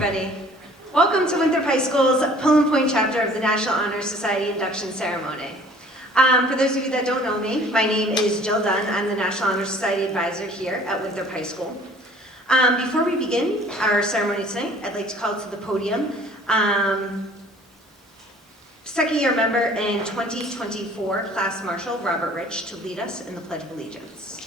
everybody. Welcome to Winthrop High School's Pull and Point chapter of the National Honor Society Induction Ceremony. For those of you that don't know me, my name is Jill Dunn. I'm the National Honor Society Advisor here at Winthrop High School. Before we begin our ceremony tonight, I'd like to call to the podium second year member and 2024 Class Marshal Robert Rich to lead us in the Pledge of Allegiance.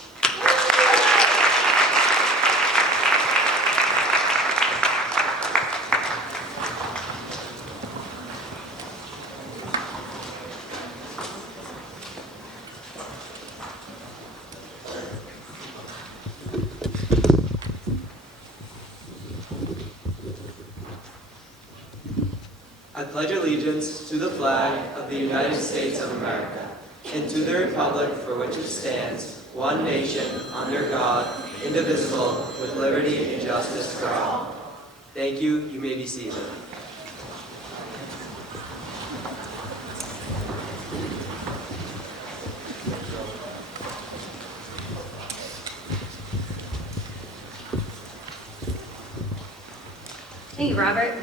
I pledge allegiance to the flag of the United States of America and to the republic for which it stands, one nation, under God, indivisible, with liberty and justice for all. Thank you. You may be seated. Thank you, Robert.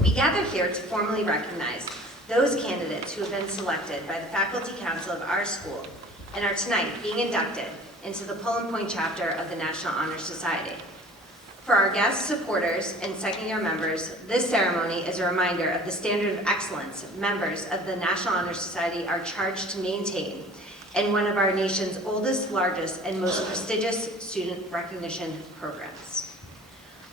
We gather here to formally recognize those candidates who have been selected by the Faculty Council of our school and are tonight being inducted into the Pull and Point chapter of the National Honor Society. For our guests, supporters, and second-year members, this ceremony is a reminder of the standard of excellence members of the National Honor Society are charged to maintain in one of our nation's oldest, largest, and most prestigious student recognition programs.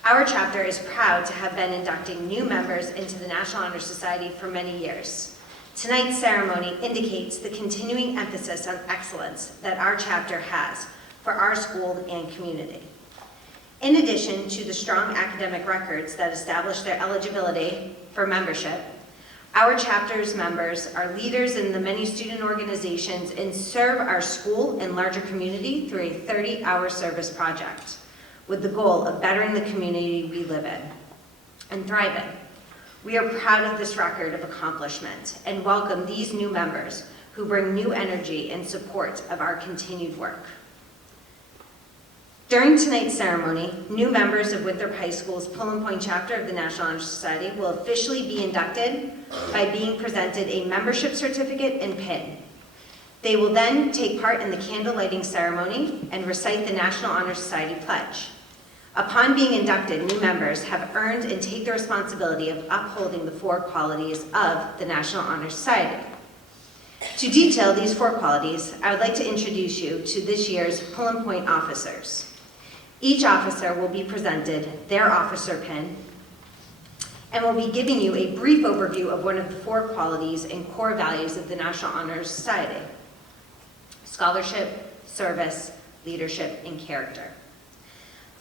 Our chapter is proud to have been inducting new members into the National Honor Society for many years. Tonight's ceremony indicates the continuing emphasis on excellence that our chapter has for our school and community. In addition to the strong academic records that establish their eligibility for membership, our chapter's members are leaders in the many student organizations and serve our school and larger community through a 30-hour service project, with the goal of bettering the community we live in and thrive in. We are proud of this record of accomplishment and welcome these new members who bring new energy in support of our continued work. During tonight's ceremony, new members of Winthrop High School's Pull and Point chapter of the National Honor Society will officially be inducted by being presented a membership certificate and pin. They will then take part in the candle lighting ceremony and recite the National Honor Society pledge. Upon being inducted, new members have earned and take the responsibility of upholding the four qualities of the National Honor Society. To detail these four qualities, I would like to introduce you to this year's Pull and Point officers. Each officer will be presented their officer pin and will be giving you a brief overview of one of the four qualities and core values of the National Honor Society: scholarship, service, leadership, and character.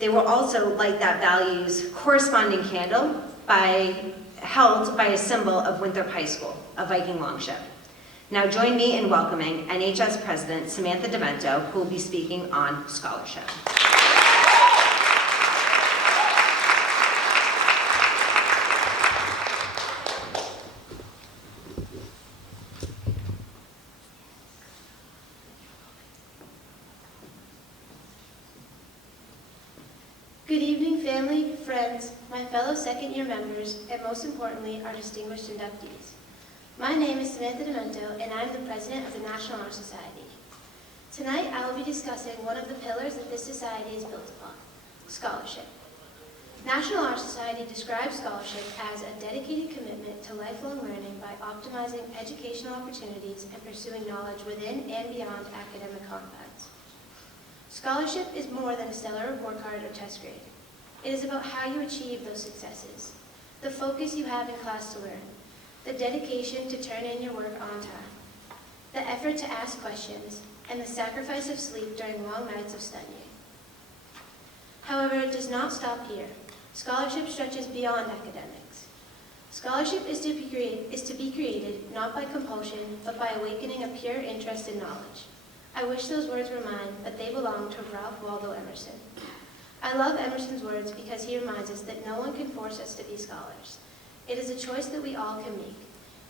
They will also light that value's corresponding candle held by a symbol of Winthrop High School, a Viking longship. Now join me in welcoming NHS President Samantha DeVento, who will be speaking on scholarship. Good evening, family, friends, my fellow second-year members, and most importantly, our distinguished inductees. My name is Samantha DeVento, and I'm the president of the National Honor Society. Tonight, I will be discussing one of the pillars that this society is built upon: scholarship. National Honor Society describes scholarship as a dedicated commitment to lifelong learning by optimizing educational opportunities and pursuing knowledge within and beyond academic confines. Scholarship is more than a stellar report card or test grade. It is about how you achieve those successes, the focus you have in class to learn, the dedication to turn in your work on time, the effort to ask questions, and the sacrifice of sleep during long nights of studying. However, it does not stop here. Scholarship stretches beyond academics. Scholarship is to be created not by compulsion, but by awakening a pure interest in knowledge. I wish those words were mine, but they belong to Ralph Waldo Emerson. I love Emerson's words because he reminds us that no one can force us to be scholars. It is a choice that we all can make.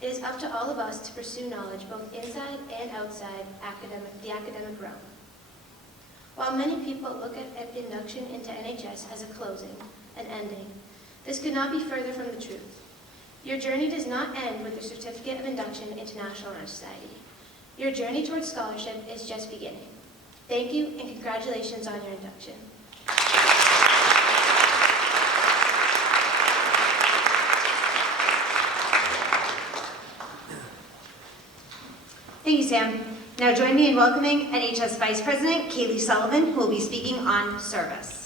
It is up to all of us to pursue knowledge both inside and outside the academic realm. While many people look at induction into NHS as a closing, and ending. This could not be further from the truth. Your journey does not end with the Certificate of Induction into National Honor Society. Your journey towards scholarship is just beginning. Thank you and congratulations on your induction. Thank you, Sam. Now join me in welcoming NHS Vice President Kaylee Sullivan, who will be speaking on service.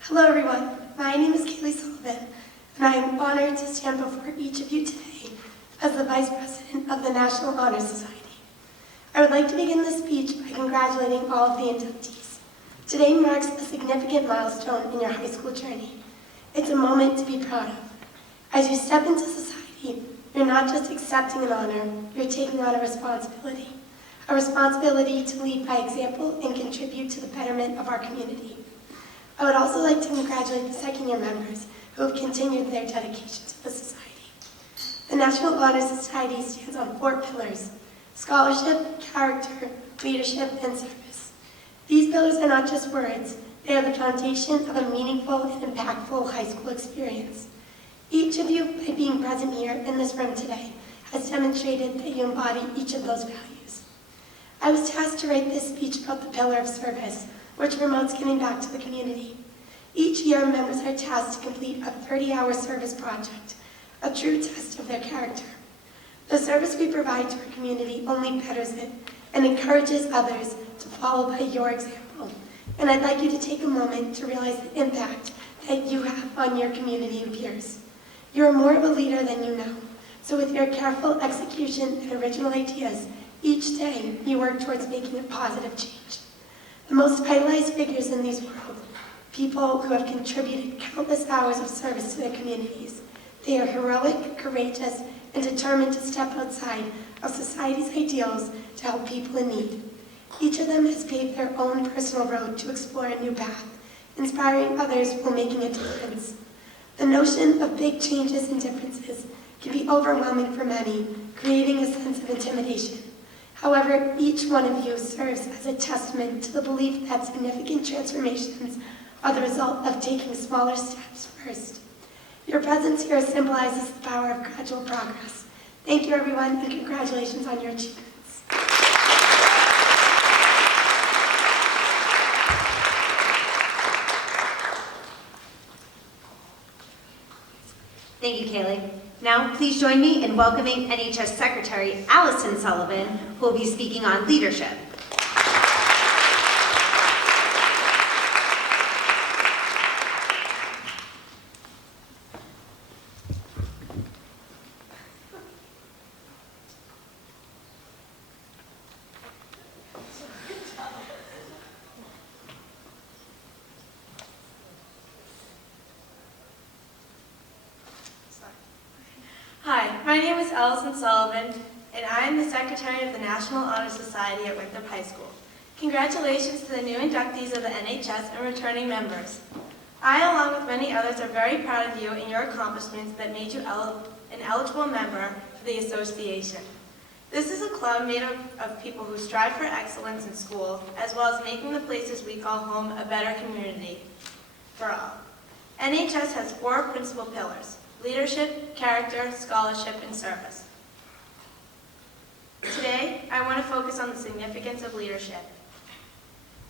Hello everyone, my name is Kaylee Sullivan, and I am honored to stand before each of you today as the Vice President of the National Honor Society. I would like to begin this speech by congratulating all of the inductees. Today marks a significant milestone in your high school journey. It's a moment to be proud of. As you step into society, you're not just accepting an honor, you're taking on a responsibility to lead by example and contribute to the betterment of our community. I would also like to congratulate the second-year members who have continued their dedication to the society. The National Honor Society stands on 4 pillars: scholarship, character, leadership, and service. These pillars are not just words, they are the foundation of a meaningful and impactful high school experience. Each of you, by being present here in this room today, has demonstrated that you embody each of those values. I was tasked to write this speech about the pillar of service, which promotes giving back to the community. Each year, members are tasked to complete a 30-hour service project, a true test of their character. The service we provide to our community only betters it and encourages others to follow by your example. And I'd like you to take a moment to realize the impact that you have on your community and peers. You're more of a leader than you know, so with your careful execution and original ideas, each day you work towards making a positive change. The most idolized figures in these world, people who have contributed countless hours of service to their communities. They are heroic, courageous, and determined to step outside of society's ideals to help people in need. Each of them has paved their own personal road to explore a new path, inspiring others while making a difference. The notion of big changes and differences can be overwhelming for many, creating a sense of intimidation. However, each one of you serves as a testament to the belief that significant transformations are the result of taking smaller steps first. Your presence here symbolizes the power of gradual progress. Thank you, everyone, and congratulations on your achievements. Thank you, Kaylee. Now, please join me in welcoming NHS Secretary Allison Sullivan, who will be speaking on leadership. Hi, my name is Allison Sullivan, and I am the Secretary of the National Honor Society at Winthrop High School. Congratulations to the new inductees of the NHS and returning members. I, along with many others, are very proud of you and your accomplishments that made you an eligible member for the association. This is a club made of people who strive for excellence in school, as well as making the places we call home a better community for all. NHS has 4 principal pillars: leadership, character, scholarship, and service. Today, I want to focus on the significance of leadership.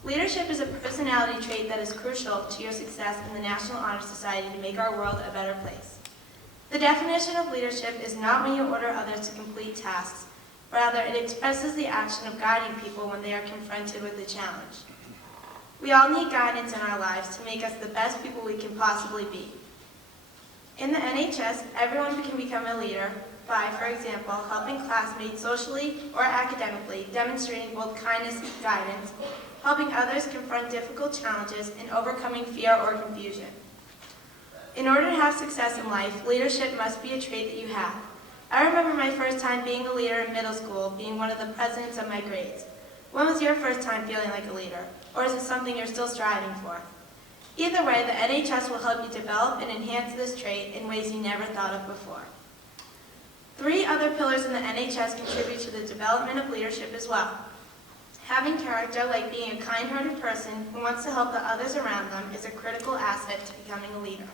Leadership is a personality trait that is crucial to your success in the National Honor Society to make our world a better place. The definition of leadership is not when you order others to complete tasks, rather it expresses the action of guiding people when they are confronted with a challenge. We all need guidance in our lives to make us the best people we can possibly be. In the NHS, everyone can become a leader by, for example, helping classmates socially or academically, demonstrating both kindness and guidance, helping others confront difficult challenges, and overcoming fear or confusion. In order to have success in life, leadership must be a trait that you have. I remember my first time being a leader in middle school, being one of the presidents of my grades. When was your first time feeling like a leader? or is it something you're still striving for? Either way, the NHS will help you develop and enhance this trait in ways you never thought of before. 3 other pillars in the NHS contribute to the development of leadership as well. Having character, like being a kind-hearted person who wants to help the others around them, is a critical asset to becoming a leader.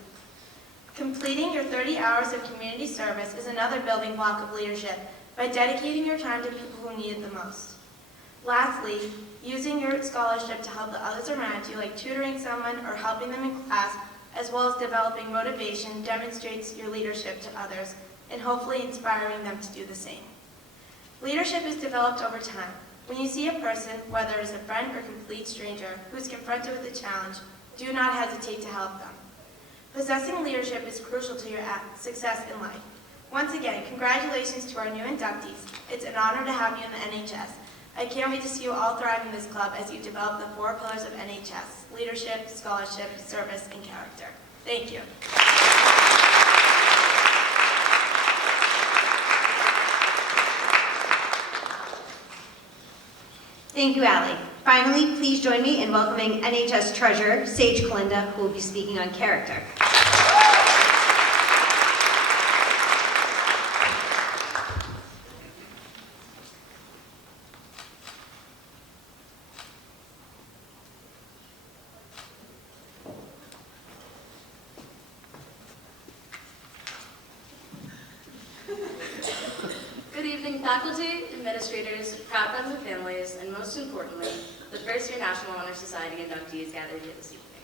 Completing your 30 hours of community service is another building block of leadership by dedicating your time to people who need it the most. Lastly, using your scholarship to help the others around you, like tutoring someone or helping them in class, as well as developing motivation, demonstrates your leadership to others and hopefully inspiring them to do the same. Leadership is developed over time. When you see a person, whether as a friend or complete stranger, who is confronted with a challenge, do not hesitate to help them. Possessing leadership is crucial to your success in life. Once again, congratulations to our new inductees. It's an honor to have you in the NHS. I can't wait to see you all thrive in this club as you develop the 4 pillars of NHS: leadership, scholarship, service, and character. Thank you. Thank you, Allie. Finally, please join me in welcoming NHS Treasurer Sage Kalinda, who will be speaking on character. Good evening, faculty, administrators, proud friends and families, and most importantly, the First Year National Honor Society inductees gathered here this evening.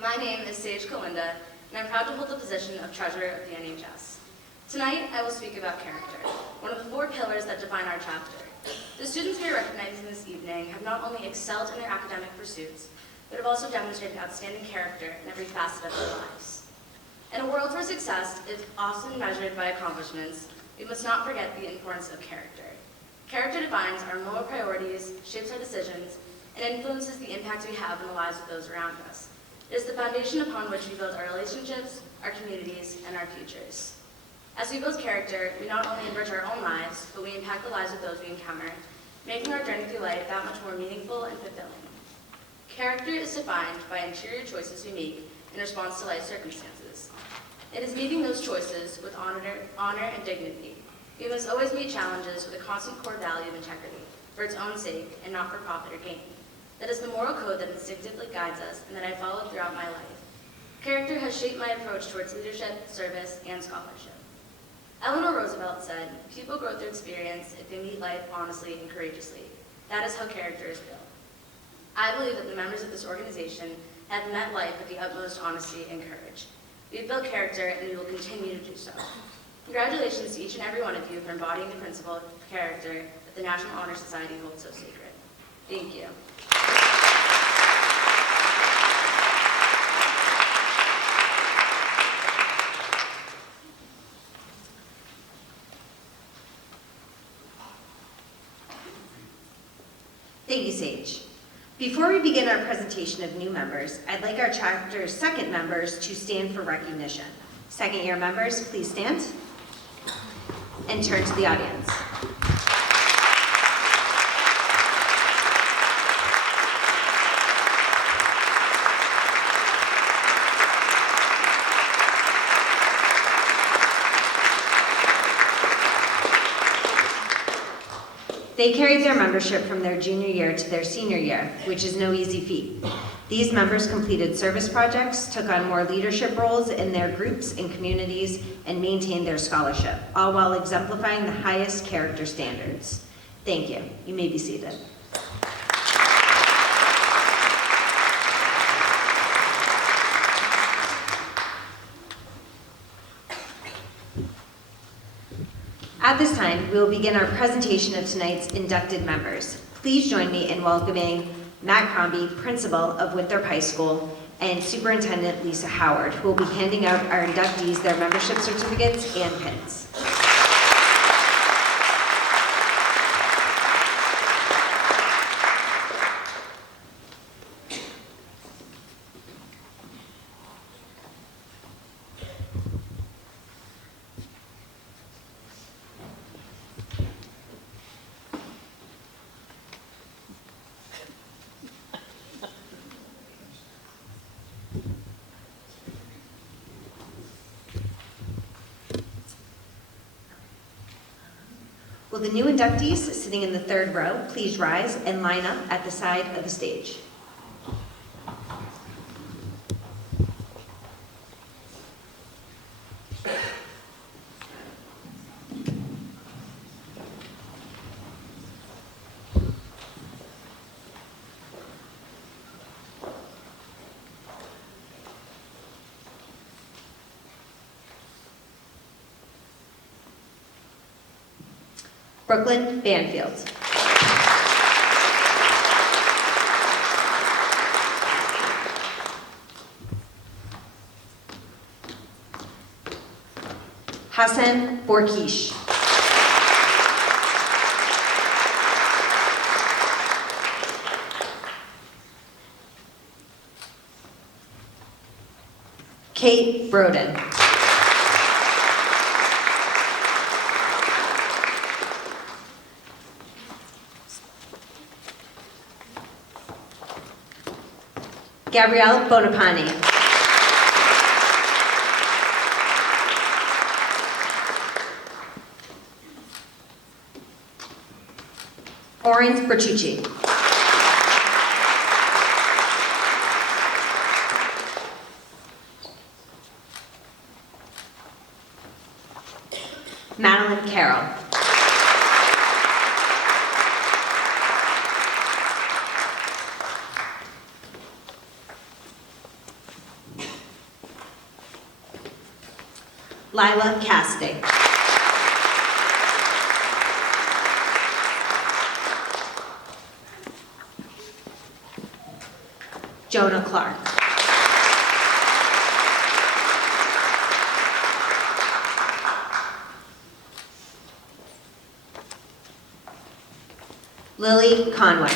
My name is Sage Kalinda, and I'm proud to hold the position of Treasurer of the NHS. Tonight, I will speak about character, one of the 4 pillars that define our chapter. The students we are recognizing this evening have not only excelled in their academic pursuits, but have also demonstrated outstanding character in every facet of their lives. In a world where success is often measured by accomplishments, we must not forget the importance of character. Character defines our moral priorities, shapes our decisions, and influences the impact we have in the lives of those around us. It is the foundation upon which we build our relationships, our communities, and our futures. As we build character, we not only enrich our own lives, but we impact the lives of those we encounter, making our journey through life that much more meaningful and fulfilling. Character is defined by interior choices we make in response to life circumstances. It is meeting those choices with honor and dignity. We must always meet challenges with a constant core value of integrity, for its own sake and not for profit or gain. That is the moral code that instinctively guides us and that I followed throughout my life. Character has shaped my approach towards leadership, service, and scholarship. Eleanor Roosevelt said, "People grow through experience if they meet life honestly and courageously. That is how character is built." I believe that the members of this organization have met life with the utmost honesty and courage. We have built character, and we will continue to do so. Congratulations to each and every one of you for embodying the principle of character that the National Honor Society holds so sacred. Thank you. Thank you, Sage. Before we begin our presentation of new members, I'd like our chapter's second members to stand for recognition. Second year members, please stand and turn to the audience. They carried their membership from their junior year to their senior year, which is no easy feat. These members completed service projects, took on more leadership roles in their groups and communities, and maintained their scholarship, all while exemplifying the highest character standards. Thank you. You may be seated. At this time, we will begin our presentation of tonight's inducted members. Please join me in welcoming Matt Crombie, principal of Winthrop High School, and Superintendent Lisa Howard, who will be handing out our inductees their membership certificates and pins. Will the new inductees sitting in the third row please rise and line up at the side of the stage? Brooklyn Banfield. Hassan Borkish. Kate Broden. Gabrielle Bonapane. Orange Bertucci. Madeline Carroll. Lila Casting. Jonah Clark. Lily Conway.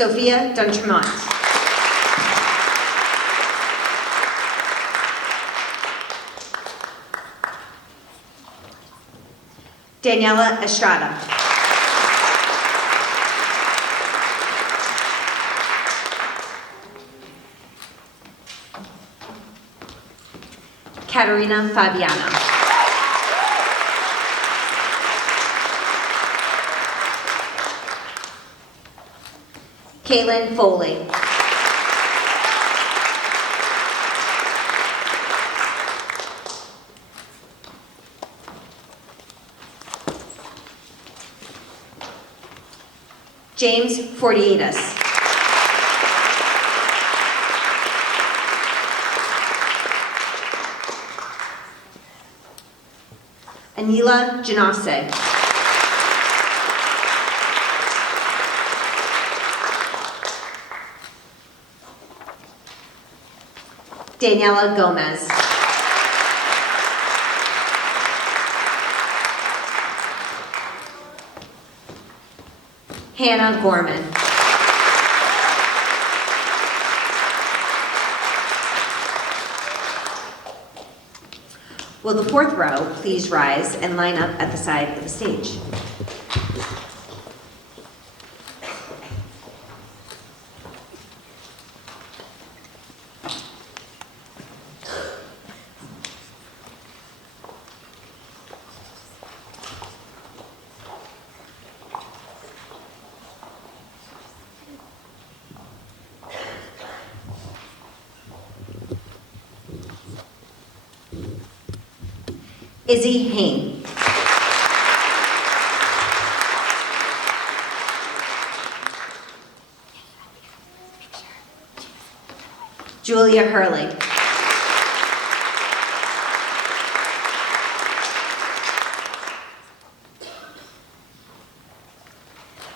Sophia Duntremont. Daniela Estrada. Katerina Fabiano. Caitlin Foley. James Fortiatus. Anila Janase. Daniela Gomez. Hannah Gorman. Will the fourth row please rise and line up at the side of the stage? Izzy Hain. Julia Hurley.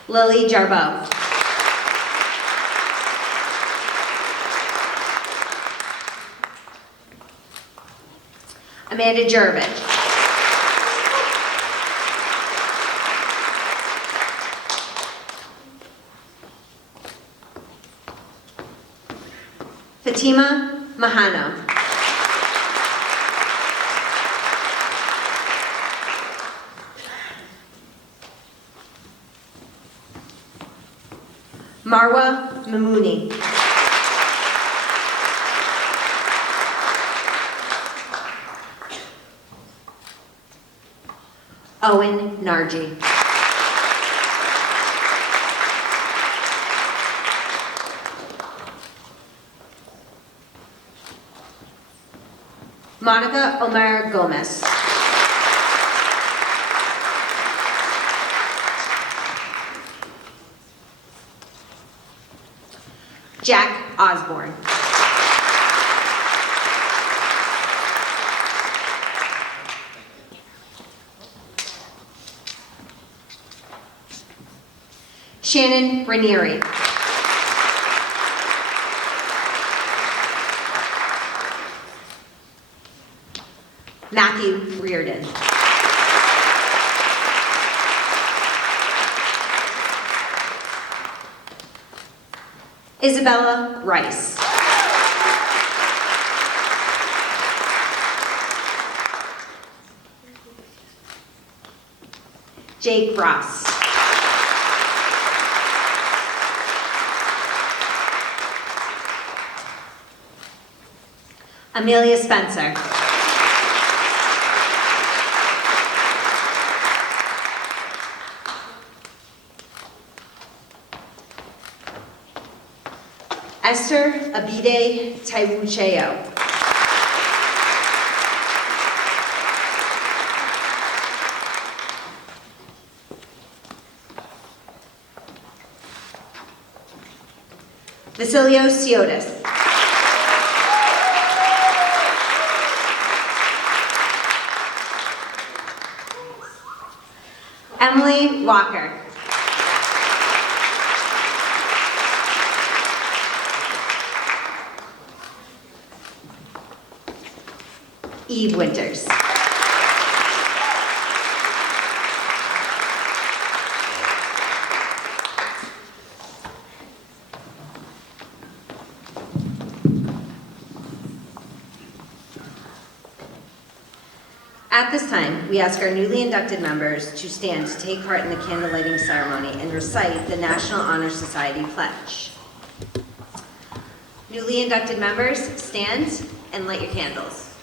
Lily Jarboe. Amanda Jervich. Fatima Mahano. Marwa Mamouni. Owen Nargi. Monica Omar Gomez. Jack Osborne. Shannon Ranieri. Matthew Reardon. Isabella Rice. Jake Ross. Amelia Spencer. Esther Abide Taiwucheo. Vasilio Siotis. Emily Walker. Eve Winters. At this time, we ask our newly inducted members to stand to take part in the candle lighting ceremony and recite the National Honor Society pledge. Newly inducted members, stand and light your candles.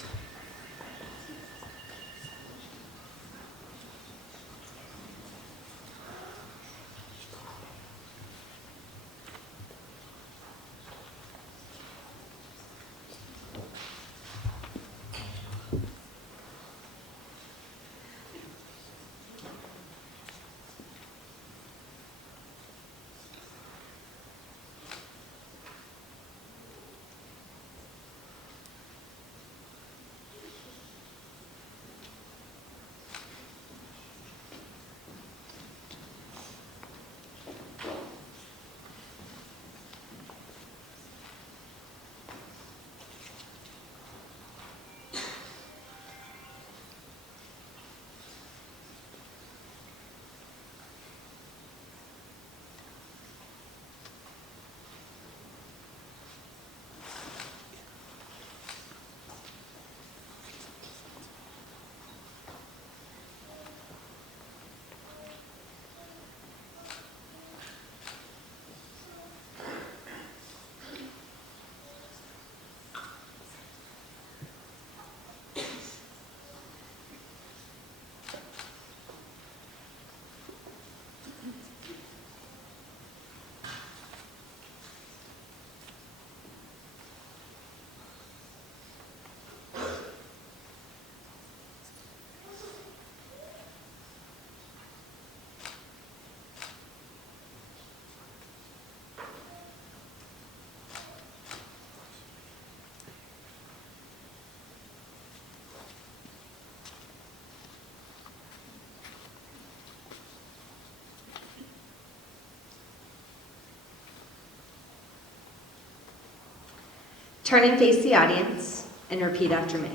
Turn and face the audience and repeat after me.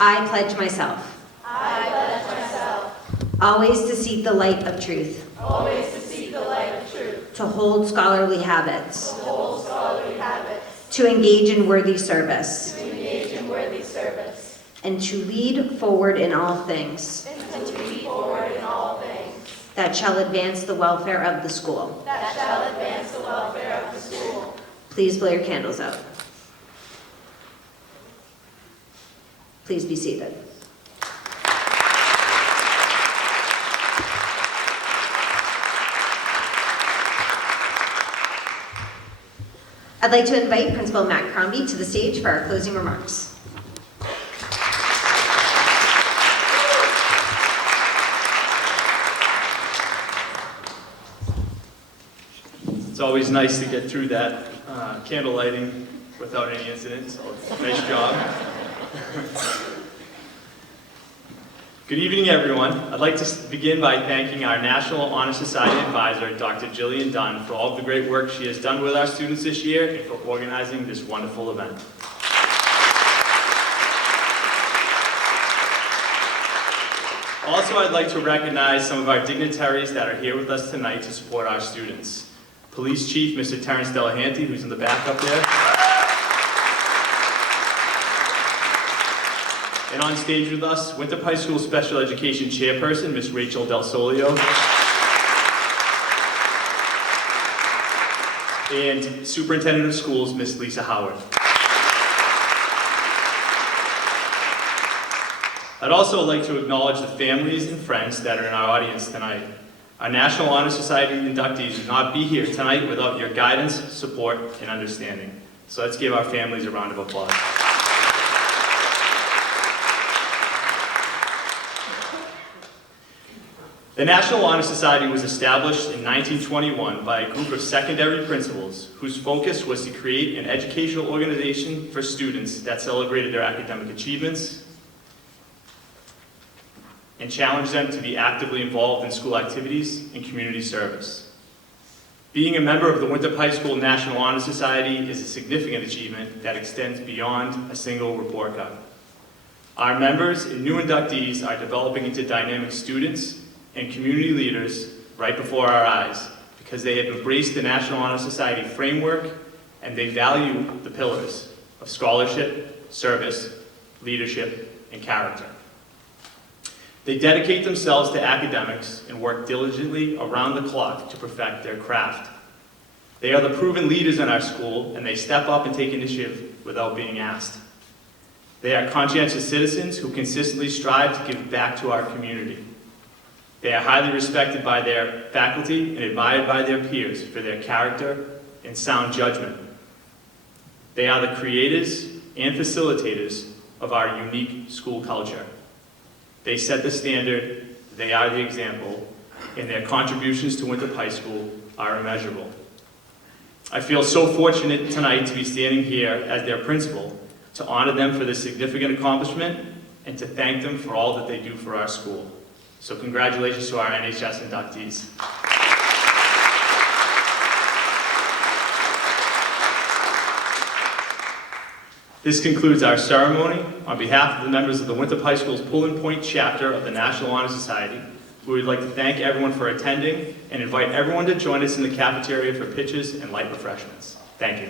I pledge myself. I pledge myself Always to seek the light of truth. always to seek the light of truth, To hold scholarly habits. to hold scholarly habits, To engage in worthy service. to engage in worthy service, And to lead forward in all things. and to lead forward in all things That shall advance the welfare of the school. that shall advance the welfare of the school. Please blow your candles out. Please be seated. I'd like to invite Principal Matt Crombie to the stage for our closing remarks. It's always nice to get through that candle lighting without any incident, so nice job. Good evening, everyone. I'd like to begin by thanking our National Honor Society advisor, Dr. Jillian Dunn, for all of the great work she has done with our students this year and for organizing this wonderful event. Also, I'd like to recognize some of our dignitaries that are here with us tonight to support our students. Police Chief, Mr. Terrence Delahanty, who's in the back up there. And on stage with us, Winthrop High School Special Education Chairperson, Ms. Rachel Del Solio. And Superintendent of Schools, Ms. Lisa Howard. I'd also like to acknowledge the families and friends that are in our audience tonight. Our National Honor Society inductees would not be here tonight without your guidance, support, and understanding. So let's give our families a round of applause. The National Honor Society was established in 1921 by a group of secondary principals whose focus was to create an educational organization for students that celebrated their academic achievements and challenged them to be actively involved in school activities and community service. Being a member of the Winthrop High School National Honor Society is a significant achievement that extends beyond a single report card. Our members and new inductees are developing into dynamic students and community leaders right before our eyes because they have embraced the National Honor Society framework and they value the pillars of scholarship, service, leadership, and character. They dedicate themselves to academics and work diligently around the clock to perfect their craft. They are the proven leaders in our school, and they step up and take initiative without being asked. They are conscientious citizens who consistently strive to give back to our community. They are highly respected by their faculty and admired by their peers for their character and sound judgment. They are the creators and facilitators of our unique school culture. They set the standard, they are the example, and their contributions to Winthrop High School are immeasurable. I feel so fortunate tonight to be standing here as their principal to honor them for this significant accomplishment and to thank them for all that they do for our school. So congratulations to our NHS inductees. This concludes our ceremony. On behalf of the members of the Winthrop High School's Pullen Point chapter of the National Honor Society, we would like to thank everyone for attending and invite everyone to join us in the cafeteria for pitches and light refreshments. Thank you.